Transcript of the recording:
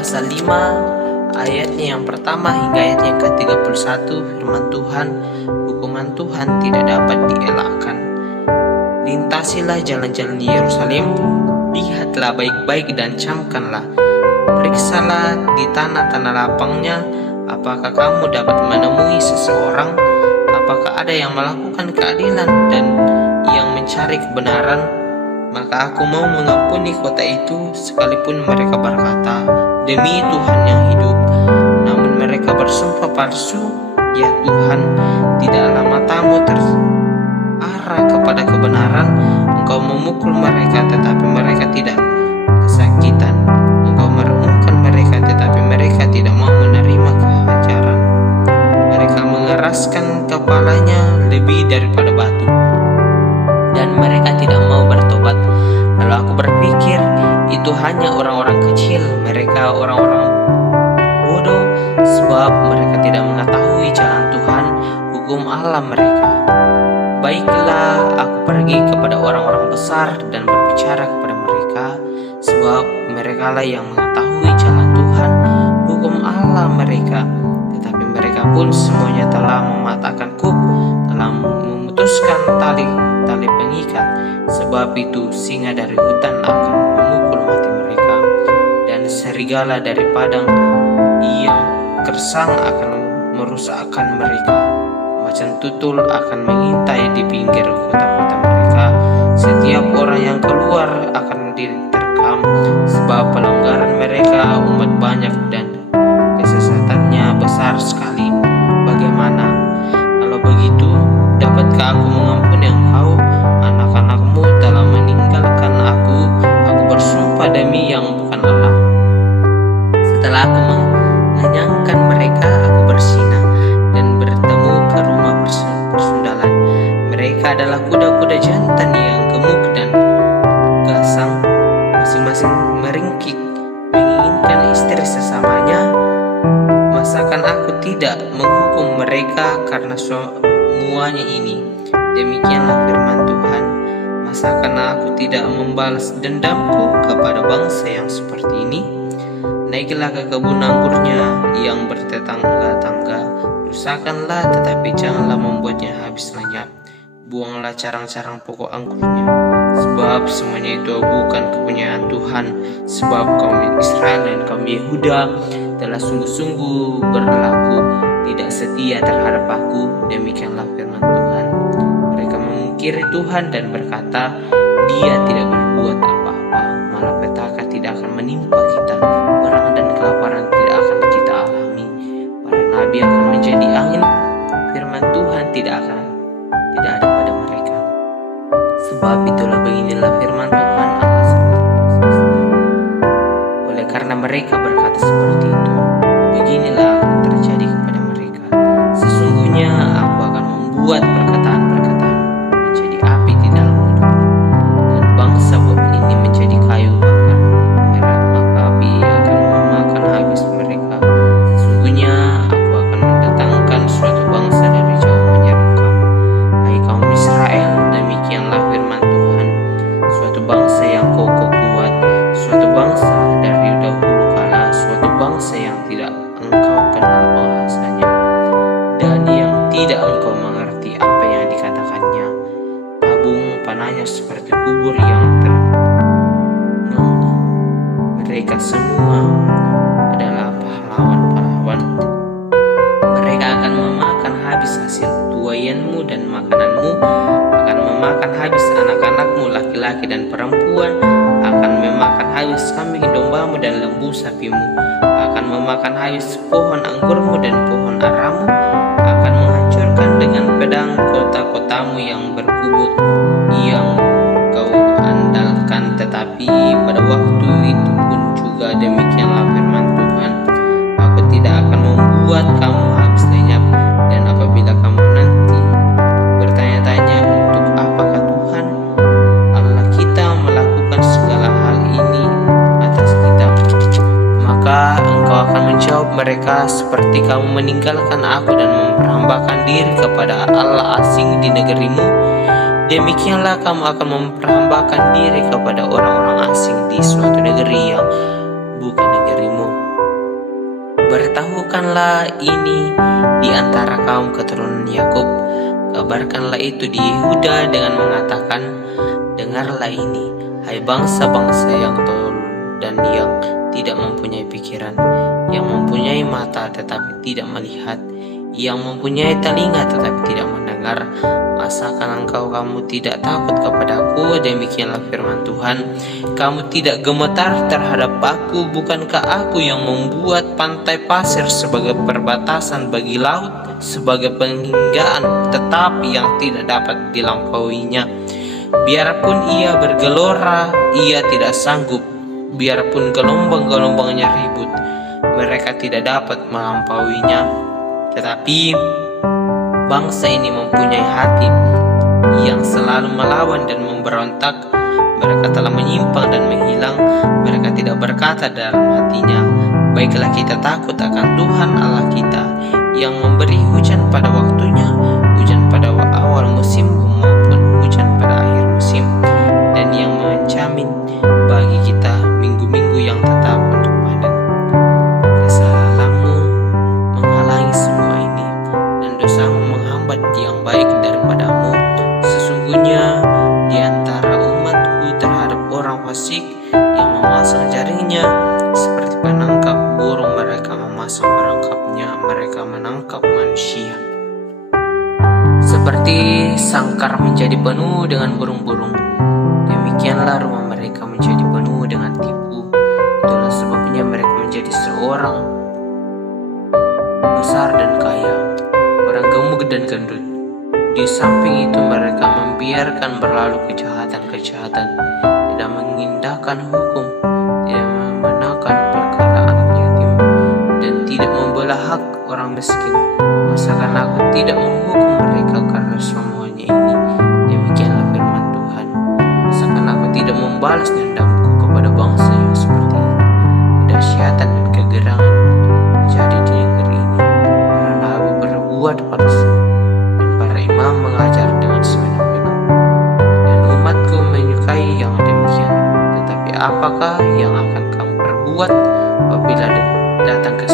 pasal 5 ayatnya yang pertama hingga ayat yang ke-31. Firman Tuhan, hukuman Tuhan tidak dapat dielakkan. Lintasilah jalan-jalan di Yerusalem, lihatlah baik-baik dan camkanlah. Periksalah di tanah-tanah lapangnya, apakah kamu dapat menemui seseorang, apakah ada yang melakukan keadilan dan yang mencari kebenaran. Maka aku mau mengampuni kota itu, sekalipun mereka berkata, demi Tuhan yang hidup. Namun mereka bersumpah palsu. Ya Tuhan, tidaklah matamu terarah kepada kebenaran. Engkau memukul mereka, tetapi mereka tidak kesakitan. Engkau meremukkan mereka, tetapi mereka tidak mau menerima kehajaran. Mereka mengeraskan kepalanya lebih daripada batu, dan mereka tidak mau bertobat. Lalu aku berpikir, itu hanya orang-orang kecil, mereka orang-orang bodoh, sebab mereka tidak mengetahui jalan Tuhan, hukum Allah mereka. Baiklah, aku pergi kepada orang-orang besar dan berbicara kepada mereka, sebab merekalah yang mengetahui jalan Tuhan, hukum Allah mereka. Tetapi mereka pun semuanya telah mematahkanku, telah memutuskan tali pengikat. Sebab itu singa dari hutan akan memukul mati mereka, dan serigala dari padang yang gersang akan merusakkan mereka. Macan tutul akan mengintai di pinggir kota-kota mereka. Setiap orang yang keluar akan diterkam, sebab pelanggaran mereka umat banyak dan kesesatannya besar sekali. Bagaimana? Kalau begitu, dapatkah aku mengampuni engkau? Anak-anakmu telah meninggalkan aku bersumpah demi yang bukan Allah. Setelah aku mengenyangkan mereka, aku bersinah dan bertemu ke rumah persundalan. Mereka adalah kuda-kuda jantan yang gemuk dan gasang, masing-masing meringkik menginginkan istri sesamanya. Masakan aku tidak menghukum mereka karena semuanya ini? Demikianlah firman Tuhan. Masakan aku tidak membalas dendamku kepada bangsa yang seperti ini? Naiklah ke kebun anggurnya yang bertetangga-tangga, rusakkanlah, tetapi janganlah membuatnya habis lenyap. Buanglah carang-carang pokok anggurnya, sebab semuanya itu bukan kepunyaan Tuhan. Sebab kaum Israel dan kaum Yehuda telah sungguh-sungguh berlaku tidak setia terhadap aku. Demikianlah firman Tuhan. Mereka memungkiri Tuhan dan berkata, Dia tidak berbuat apa-apa. Malapetaka tidak akan menimpa kita, perang dan kelaparan tidak akan kita alami. Para nabi akan menjadi angin, firman Tuhan tidak ada pada mereka. Sebab itulah beginilah firman Tuhan Allah semesta. Oleh karena mereka berkata seperti itu, beginilah akan terjadi kepada mereka. Sesungguhnya aku akan membuat perkataan-perkataan menjadi api di dalam mulutmu, dan bangsa ini menjadi kayu bakar merah, maka api akan memakan habis mereka. Sesungguhnya aku akan mendatangkan suatu bangsa dari jauh menyerang kamu, hai kaum Israel. Demikianlah firman Tuhan. Suatu bangsa yang kokoh kuat, suatu bangsa dari dahulu kala, suatu bangsa yang tidak engkau kenal bahasanya, dan yang tidak engkau mengerti apa yang dikatakannya. Tabung panahnya seperti kubur yang ternganga. Mereka semua adalah pahlawan-pahlawan. Mereka akan memakan habis hasil tuaianmu, dan makananmu akan memakan habis anak-anakmu laki-laki dan perempuan, akan memakan habis kambing dombamu dan lembu sapimu, akan memakan habis pohon anggurmu dan pohon aramu, akan menghancurkan dengan pedang kota-kotamu yang berkubur yang kau andalkan. Tetapi pada waktu itu pun juga demikianlah firman Tuhan, aku tidak akan membuat kamu habis lenyap. Dan apabila kamu nanti bertanya-tanya, untuk apakah Tuhan Allah kita melakukan segala hal ini atas kita, maka engkau akan menjawab mereka, seperti kamu meninggalkan aku dan memperhambakan diri kepada Allah asing di negerimu, demikianlah kamu akan memperhambakan diri kepada orang-orang asing di suatu negeri yang bukan negerimu. Beritahukanlah ini di antara kaum keturunan Yakub, kabarkanlah itu di Yehuda dengan mengatakan, dengarlah ini, hai bangsa-bangsa yang tolol dan yang tidak mempunyai pikiran, yang mempunyai mata tetapi tidak melihat, yang mempunyai telinga tetapi tidak mendengar. Masakan kamu tidak takut kepadaku? Demikianlah firman Tuhan. Kamu tidak gemetar terhadap aku? Bukankah aku yang membuat pantai pasir sebagai perbatasan bagi laut, sebagai penghinggaan tetapi yang tidak dapat dilampauinya? Biarpun ia bergelora, ia tidak sanggup. Biarpun gelombang-gelombangnya ribut, mereka tidak dapat melampauinya. Tetapi bangsa ini mempunyai hati yang selalu melawan dan memberontak. Mereka telah menyimpang dan menghilang. Mereka tidak berkata dalam hatinya, baiklah kita takut akan Tuhan Allah kita, yang memberi hujan pada waktunya, hujan pada awal musim maupun hujan pada akhir musim, dan yang menjamin bagi kita minggu-minggu yang tetap untuk panen. Kesalahanmu menghalangi semua ini, dan dosamu menghambat yang baik daripadamu. Sesungguhnya di antara umatku terhadap orang fasik yang memasang jaringnya, seperti penangkap burung mereka memasang perangkapnya, mereka menangkap manusia. Seperti sangkar menjadi penuh dengan burung-burung, demikianlah rumah mereka menjadi penuh dengan tipu. Itulah sebabnya mereka menjadi seorang besar dan kaya, orang gemuk dan gendut. Di samping itu mereka membiarkan berlalu kejahatan-kejahatan, tidak mengindahkan hukum, tidak membenarkan perkara anak yatim, dan tidak membelah hak orang miskin. Masakan aku tidak menghukum mereka karena semuanya ini? Demikianlah firman Tuhan. Masakan aku tidak membalas dendamku kepada bangsa yang seperti ini? Kedahsyatan dan kegerangan terjadi di negeri ini. Para nabi berbuat palsu, dan para imam mengajar dengan sewenang-wenang, dan umatku menyukai yang demikian. Tetapi apakah yang akan kamu perbuat apabila datang ke